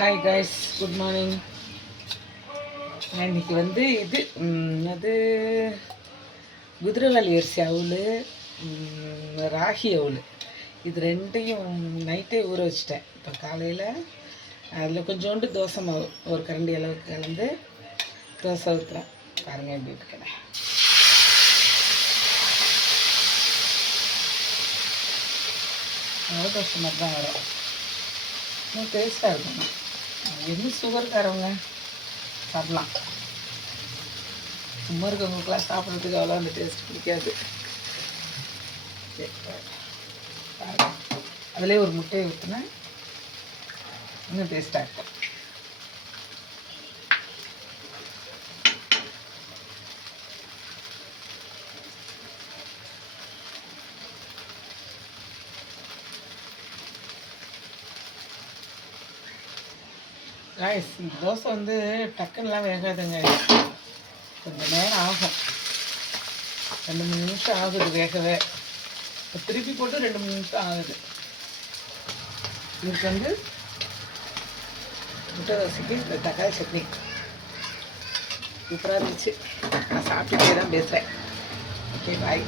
Hi guys, good morning. நான் இன்றைக்கி வந்து அது குதிரைவாலி அரிசி அவுள், ராகி அவுள், இது ரெண்டையும் நைட்டே ஊற வச்சிட்டேன். இப்போ காலையில் அதில் கொஞ்சோண்டு தோசை மாவு ஒரு கரண்டி அளவுக்கு கலந்து தோசை ஊற்றுறேன். பாருங்கள் எப்படி இருக்கிறேன். தோசை மாதிரி தான் வரும். இன்னும் டேஸ்ட்டாக இருக்கும். எதுவும் சுகர்காரவங்க சாப்பிட்லாம். சும்மா இருக்கவங்களுக்குலாம் சாப்பிட்றதுக்கு அவ்வளோ அந்த டேஸ்ட் பிடிக்காது. அதிலே ஒரு முட்டையை ஊற்றினா இன்னும் டேஸ்ட்டாக இருக்கும். ரைஸ் தோசை வந்து டக்குன்னெலாம் வேகாதுங்க. கொஞ்சம் நேரம் ஆகும். 2-3 நிமிஷம் ஆகுது வேகவே. இப்போ திருப்பி போட்டு 2-3 நிமிஷம் ஆகுது. இதுக்கு வந்து முட்டை தோசைக்கு இந்த தக்காளி சட்னி சூப்பராக இருந்துச்சு. நான் சாப்பிட்டுட்டே தான் பேசுகிறேன். ஓகே, பாய்.